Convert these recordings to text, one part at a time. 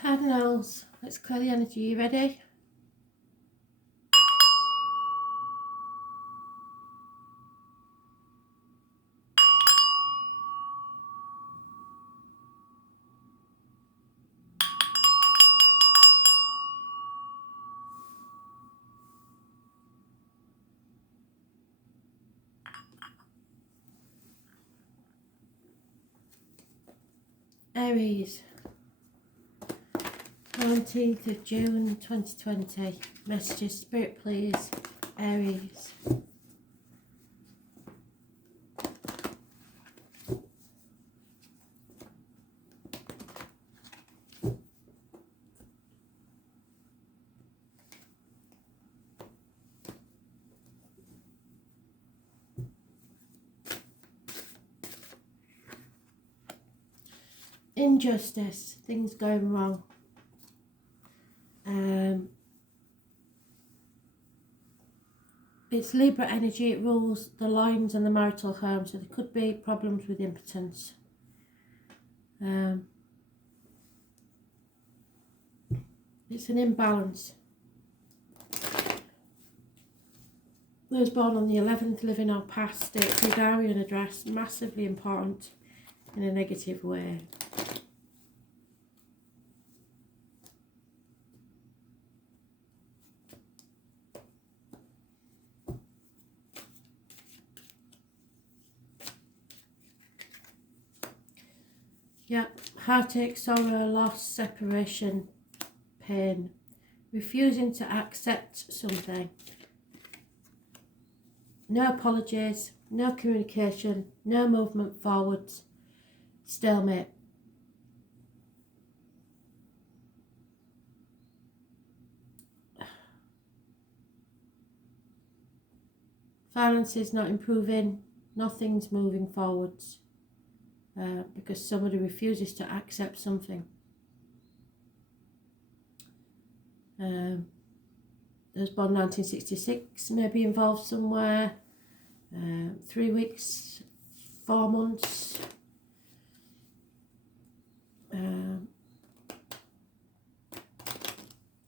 Cardinals, let's clear the energy. You ready? Aries, 19th of June 2020. Messages, Spirit please. Aries. Injustice, things going wrong. It's Libra energy, it rules the lines and the marital home, so there could be problems with impotence. It's an imbalance. Those born on the 11th, living or past it, the diary and address, massively important in a negative way. Yeah, heartache, sorrow, loss, separation, pain, refusing to accept something. No apologies, no communication, no movement forwards, stalemate. Finances not improving, nothing's moving forwards. Because somebody refuses to accept something. Those born 1966 may be involved somewhere. 3 weeks, 4 months.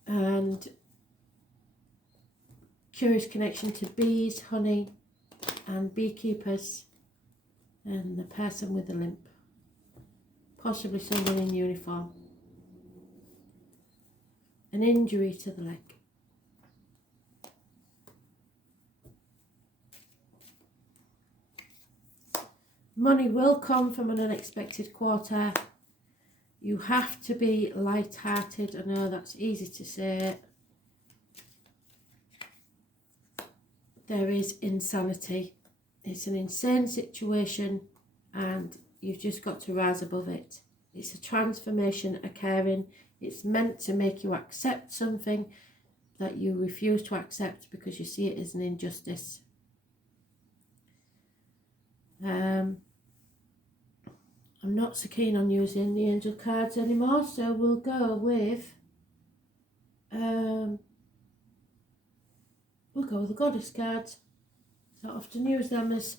And curious connection to bees, honey, and beekeepers. And the person with the limp, possibly someone in uniform. An injury to the leg. Money will come from an unexpected quarter. You have to be light-hearted. I know that's easy to say. There is insanity. It's an insane situation and you've just got to rise above it. It's a transformation occurring. It's meant to make you accept something that you refuse to accept because you see it as an injustice. I'm not so keen on using the angel cards anymore, so we'll go with the goddess cards. Don't often use them as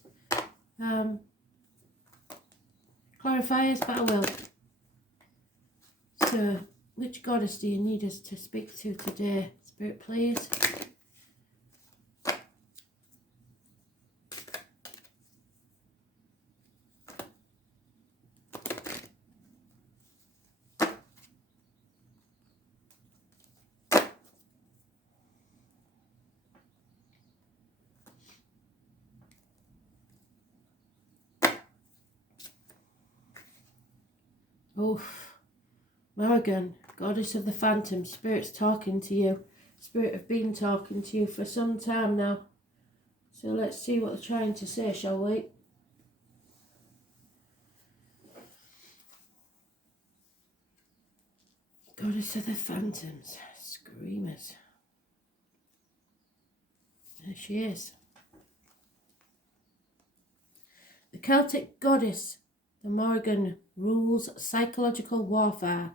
clarifiers, but I will. So, which goddess do you need us to speak to today? Spirit, please. Oof. Morgan, goddess of the phantom, Spirit's talking to you. Spirit have been talking to you for some time now. So let's see what they're trying to say, shall we? Goddess of the phantoms, screamers. There she is. The Celtic goddess, the Morgan, rules psychological warfare.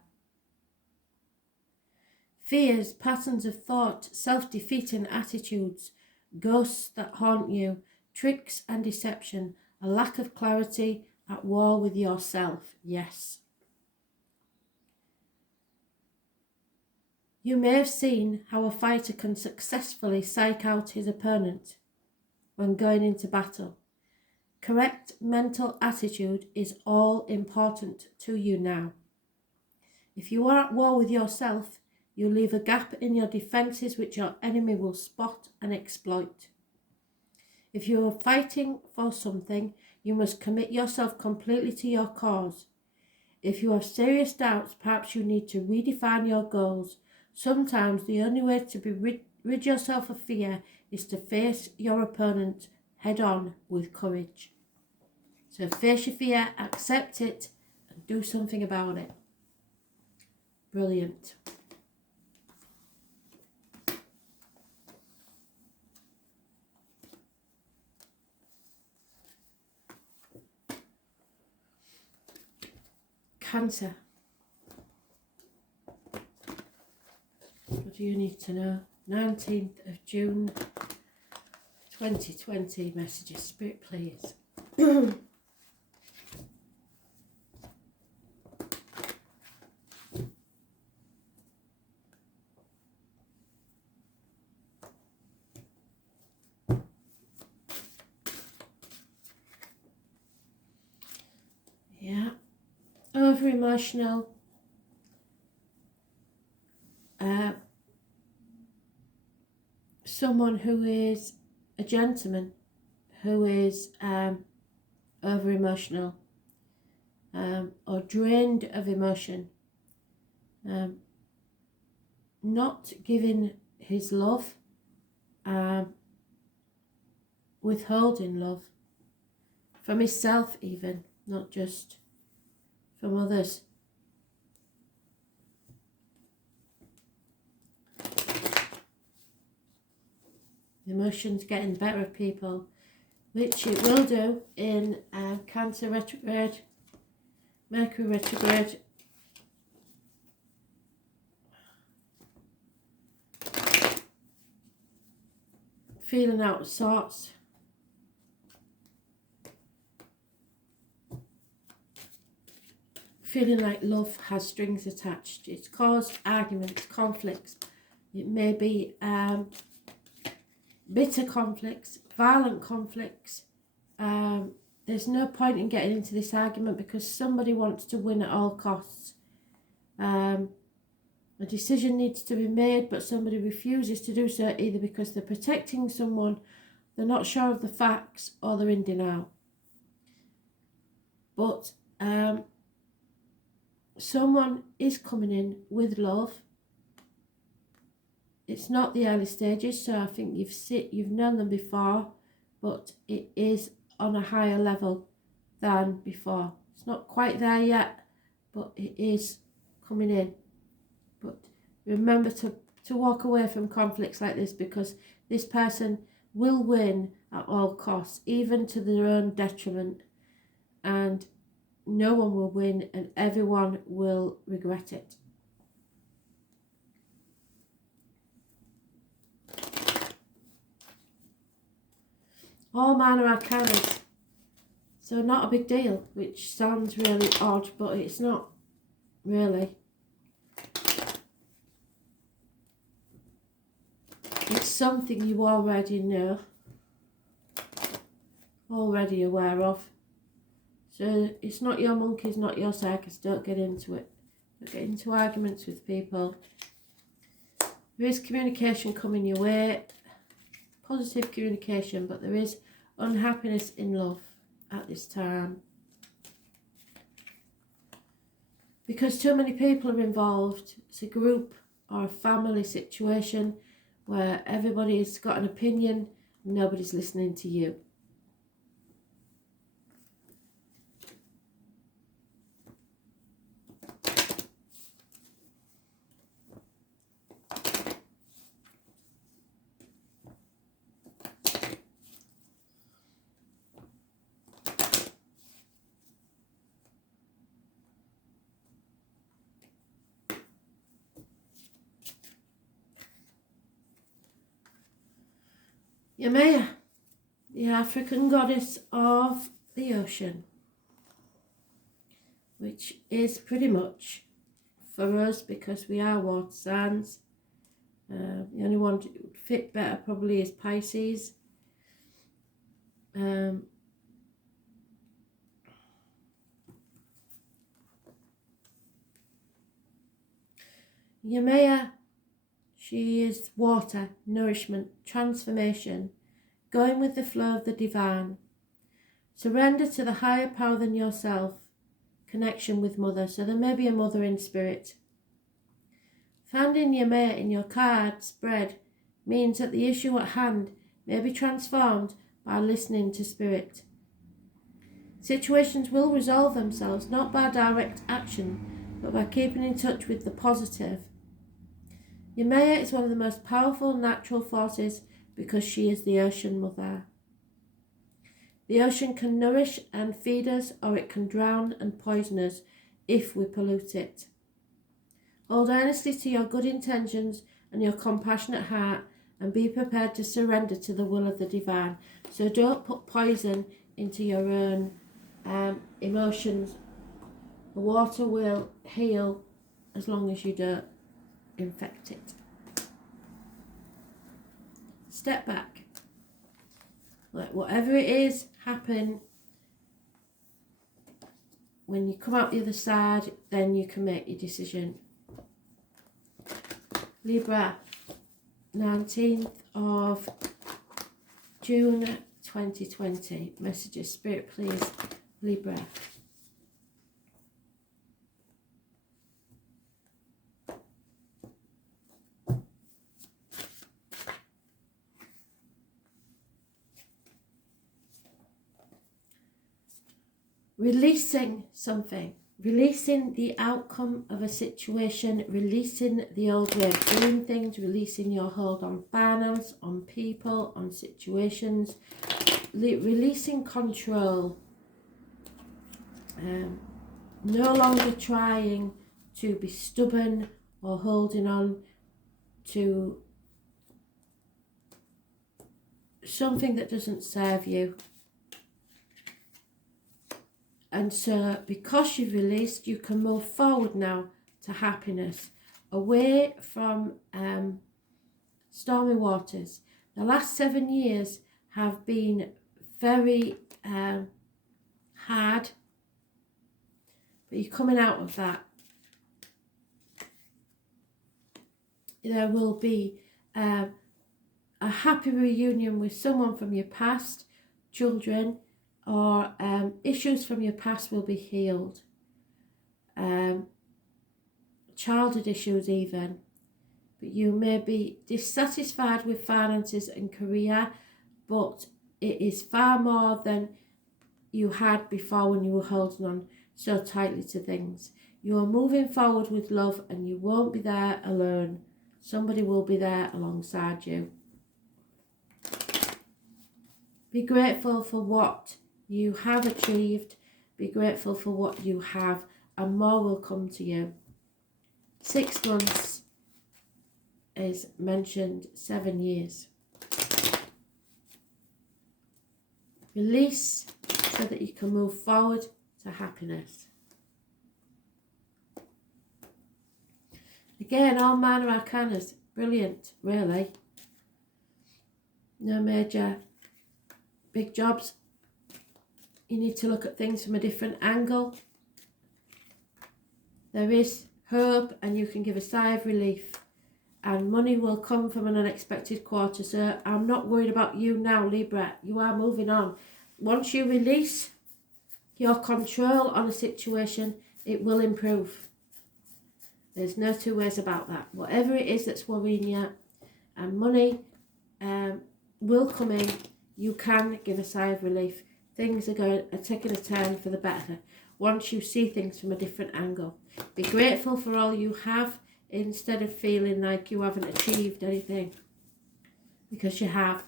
Fears, patterns of thought, self-defeating attitudes, ghosts that haunt you, tricks and deception, a lack of clarity, at war with yourself. Yes. You may have seen how a fighter can successfully psych out his opponent when going into battle. Correct mental attitude is all important to you now. If you are at war with yourself, you leave a gap in your defences which your enemy will spot and exploit. If you are fighting for something, you must commit yourself completely to your cause. If you have serious doubts, perhaps you need to redefine your goals. Sometimes the only way to rid yourself of fear is to face your opponent head on with courage. So face your fear, accept it, and do something about it. Brilliant. Cancer. What do you need to know? 19th of June 2020. Messages, Spirit, please. Yeah. Over emotional. Someone who is a gentleman, who is over emotional, or drained of emotion, not giving his love, withholding love from himself, even not just from others. The emotions getting the better of people, which it will do in Cancer retrograde, Mercury retrograde. Feeling out of sorts. Feeling like love has strings attached. It's caused arguments, conflicts. It may be bitter conflicts, violent conflicts. There's no point in getting into this argument because somebody wants to win at all costs. A decision needs to be made, but somebody refuses to do so, either because they're protecting someone, they're not sure of the facts, or they're in denial. But someone is coming in with love. It's not the early stages, so I think you've known them before, but it is on a higher level than before. It's not quite there yet, but it is coming in. But remember to walk away from conflicts like this, because this person will win at all costs, even to their own detriment, and no one will win and everyone will regret it. All minor arcanas, so not a big deal, which sounds really odd, but it's not really. It's something you already know, already aware of. So it's not your monkeys, not your circus. Don't get into it. Don't get into arguments with people. There is communication coming your way, positive communication, but there is unhappiness in love at this time. Because too many people are involved. It's a group or a family situation where everybody's got an opinion and nobody's listening to you. Yamea, the African goddess of the ocean, which is pretty much for us, because we are water signs, The only one that would fit better probably is Pisces. Yemaya, she is water, nourishment, transformation, going with the flow of the divine. Surrender to the higher power than yourself. Connection with mother. So there may be a mother in spirit. Finding Yemaya in your card spread means that the issue at hand may be transformed by listening to spirit. Situations will resolve themselves not by direct action, but by keeping in touch with the positive. Yemaya is one of the most powerful natural forces because she is the ocean mother. The ocean can nourish and feed us, or it can drown and poison us if we pollute it. Hold earnestly to your good intentions and your compassionate heart, and be prepared to surrender to the will of the divine. So don't put poison into your own emotions. The water will heal as long as you don't infect it. Step back. Let whatever it is happen. When you come out the other side, then you can make your decision. Libra, 19th of June 2020. Messages, Spirit, please. Libra. Releasing something, releasing the outcome of a situation, releasing the old way of doing things, releasing your hold on finance, on people, on situations, releasing control, no longer trying to be stubborn or holding on to something that doesn't serve you. And so because you've released, you can move forward now to happiness, away from stormy waters. The last 7 years have been very hard, but you're coming out of that. There will be a happy reunion with someone from your past, children, or issues from your past will be healed. Childhood issues even. But you may be dissatisfied with finances and career, but it is far more than you had before when you were holding on so tightly to things. You are moving forward with love, and you won't be there alone. Somebody will be there alongside you. Be grateful for what you have achieved. Be grateful for what you have, and more will come to you. 6 months is mentioned, 7 years. Release so that you can move forward to happiness. Again, all minor arcanas, brilliant, really. No major big jobs. You need to look at things from a different angle. There is hope, and you can give a sigh of relief. And money will come from an unexpected quarter. So I'm not worried about you now, Libra. You are moving on. Once you release your control on a situation, it will improve. There's no two ways about that. Whatever it is that's worrying you, and money will come in, you can give a sigh of relief. Things are taking a turn for the better once you see things from a different angle. Be grateful for all you have instead of feeling like you haven't achieved anything, because you have.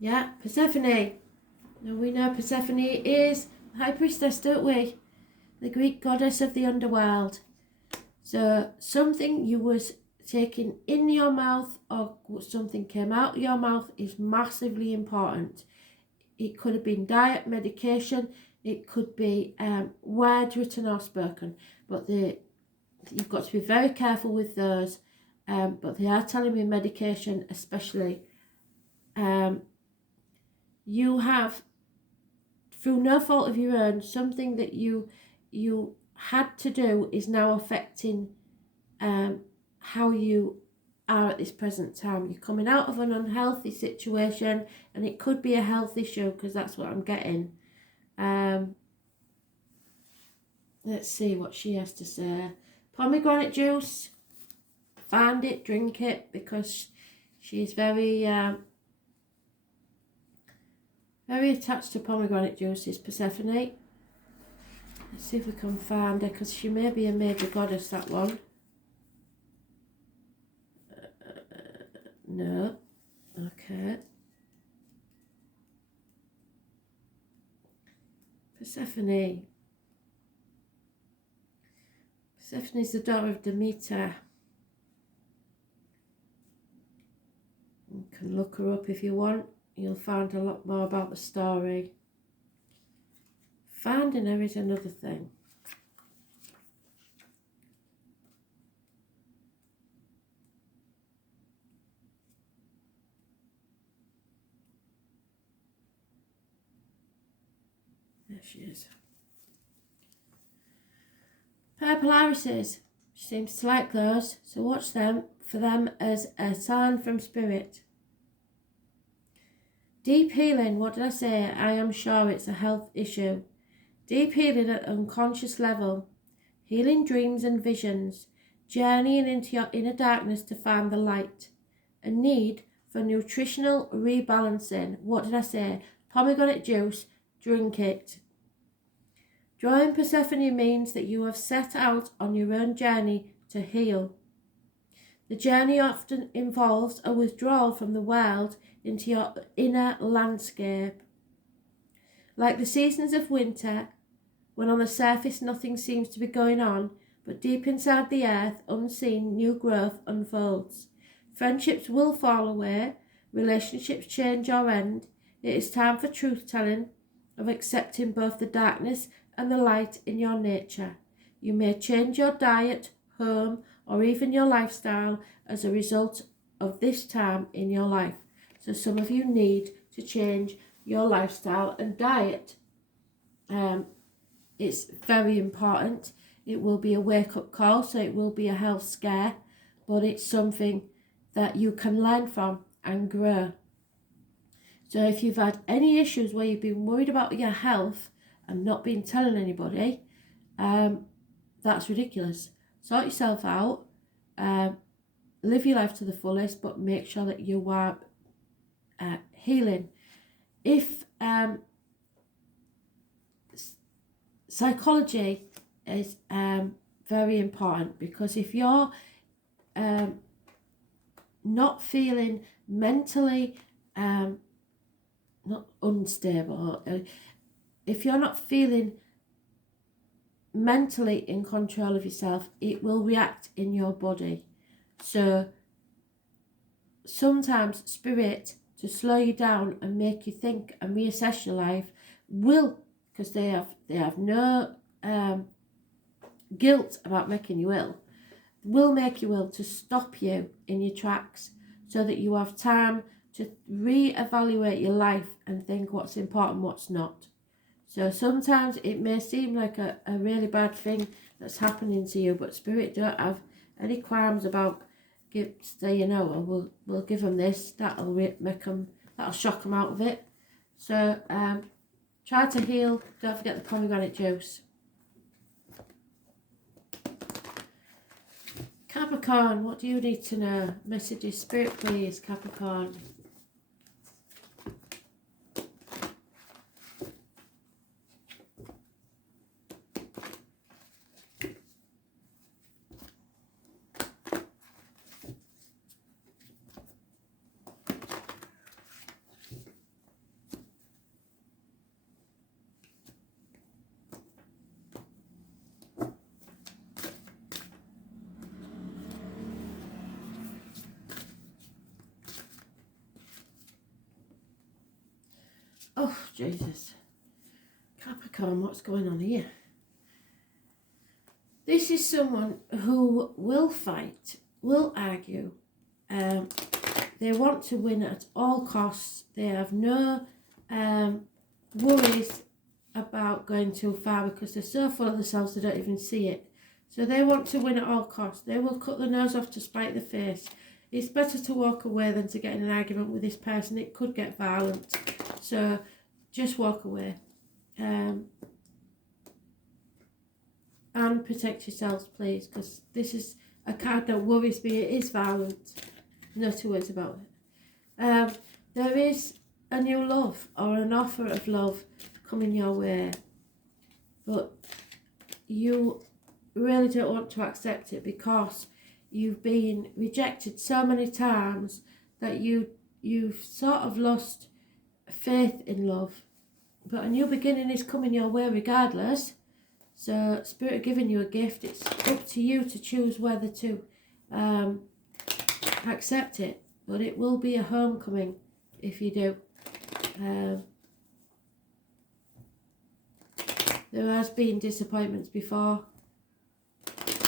Yeah, Persephone. Now we know Persephone is the High Priestess, don't we? The Greek goddess of the underworld. So something you was taking in your mouth, or something came out of your mouth, is massively important. It could have been diet, medication. It could be words written or spoken. But you've got to be very careful with those. But they are telling me medication especially. You have, through no fault of your own, something that you had to do is now affecting how you are at this present time. You're coming out of an unhealthy situation, and it could be a health issue, because that's what I'm getting. Let's see what she has to say. Pomegranate juice. Find it, drink it, because she's very very attached to pomegranate juice, is Persephone. Let's see if we can find her, because she may be a major goddess, that one. No. Okay. Persephone. Persephone is the daughter of Demeter. You can look her up if you want. You'll find a lot more about the story. Finding her is another thing. There she is. Purple irises. She seems to like those, so watch them for them as a sign from spirit. Deep healing. What did I say? I am sure it's a health issue. Deep healing at unconscious level. Healing dreams and visions. Journeying into your inner darkness to find the light. A need for nutritional rebalancing. What did I say? Pomegranate juice. Drink it. Drawing Persephone means that you have set out on your own journey to heal. The journey often involves a withdrawal from the world into your inner landscape. Like the seasons of winter, when on the surface nothing seems to be going on, but deep inside the earth, unseen, new growth unfolds. Friendships will fall away, relationships change or end. It is time for truth-telling, of accepting both the darkness and the light in your nature. You may change your diet, home, or even your lifestyle as a result of this time in your life. So some of you need to change your lifestyle and diet. It's very important. It will be a wake-up call, so it will be a health scare, but it's something that you can learn from and grow. So if you've had any issues where you've been worried about your health and not been telling anybody, that's ridiculous. Sort yourself out, live your life to the fullest, but make sure that you are healing. If psychology is very important, because if you're not feeling mentally not unstable, if you're not feeling mentally in control of yourself, it will react in your body. So sometimes spirit, to slow you down and make you think and reassess your life, will, because they have no guilt about making you ill, will make you ill to stop you in your tracks, so that you have time to re-evaluate your life and think what's important, what's not. So sometimes it may seem like a really bad thing that's happening to you, but spirit don't have any qualms about saying, well, we'll give them this, that'll shock them out of it. So try to heal. Don't forget the pomegranate juice. Capricorn, what do you need to know? Messages, spirit, please, Capricorn. Oh, Jesus. Capricorn, what's going on here? This is someone who will fight, will argue. They want to win at all costs. They have no worries about going too far because they're so full of themselves they don't even see it. So they want to win at all costs. They will cut the nose off to spite the face. It's better to walk away than to get in an argument with this person. It could get violent. So just walk away. And protect yourselves, please, because this is a card that worries me. It is violent. No two words about it. There is a new love or an offer of love coming your way, but you really don't want to accept it because you've been rejected so many times that you've sort of lost faith in love. But a new beginning is coming your way regardless. So Spirit are giving you a gift. It's up to you to choose whether to accept it, but it will be a homecoming if you do. There has been disappointments before,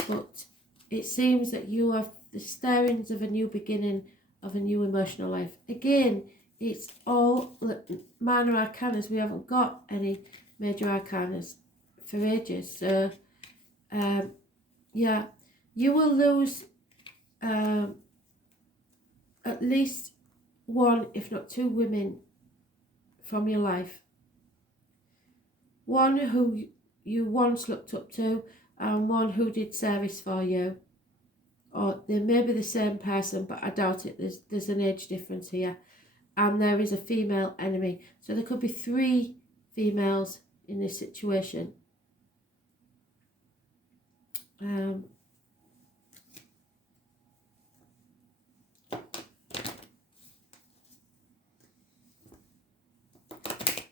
but it seems that you have the stirrings of a new beginning, of a new emotional life. Again, it's all minor arcanas. We haven't got any major arcanas for ages. So, yeah, you will lose at least one, if not two women from your life. One who you once looked up to and one who did service for you. Or they may be the same person, but I doubt it. There's an age difference here. And there is a female enemy. So there could be 3 females in this situation.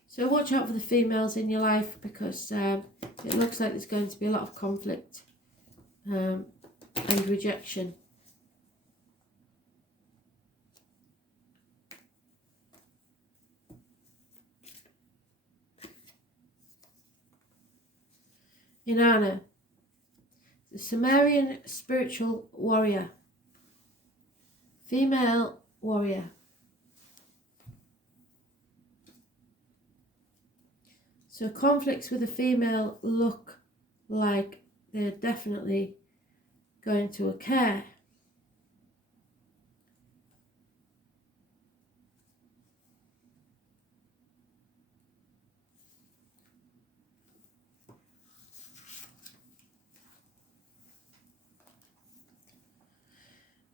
So watch out for the females in your life because it looks like there's going to be a lot of conflict and rejection. Inanna, the Sumerian spiritual warrior, female warrior. So conflicts with a female look like they're definitely going to occur.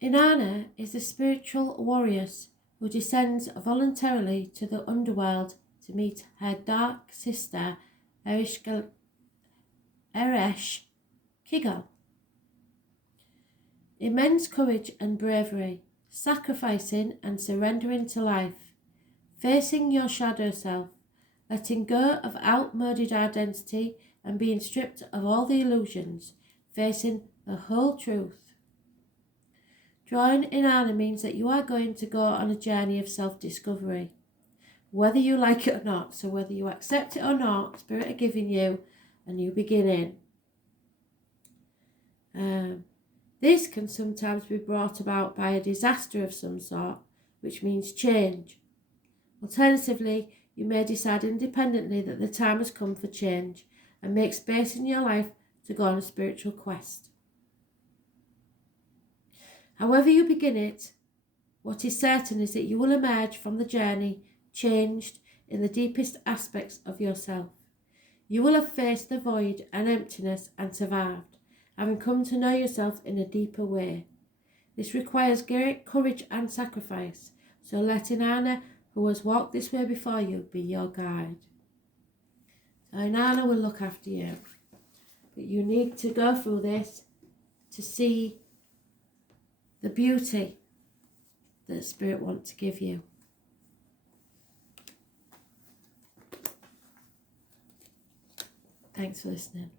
Inanna is the spiritual warrior who descends voluntarily to the underworld to meet her dark sister, Aries Kigal. Immense courage and bravery, sacrificing and surrendering to life, facing your shadow self, letting go of outmoded identity and being stripped of all the illusions, facing the whole truth. Drawing Inanna means that you are going to go on a journey of self-discovery, whether you like it or not. So whether you accept it or not, Spirit are giving you a new beginning. This can sometimes be brought about by a disaster of some sort, which means change. Alternatively, you may decide independently that the time has come for change and make space in your life to go on a spiritual quest. However you begin it, what is certain is that you will emerge from the journey changed in the deepest aspects of yourself. You will have faced the void and emptiness and survived, having come to know yourself in a deeper way. This requires great courage and sacrifice, so let Inanna, who has walked this way before you, be your guide. So Inanna will look after you, but you need to go through this to see the beauty that Spirit wants to give you. Thanks for listening.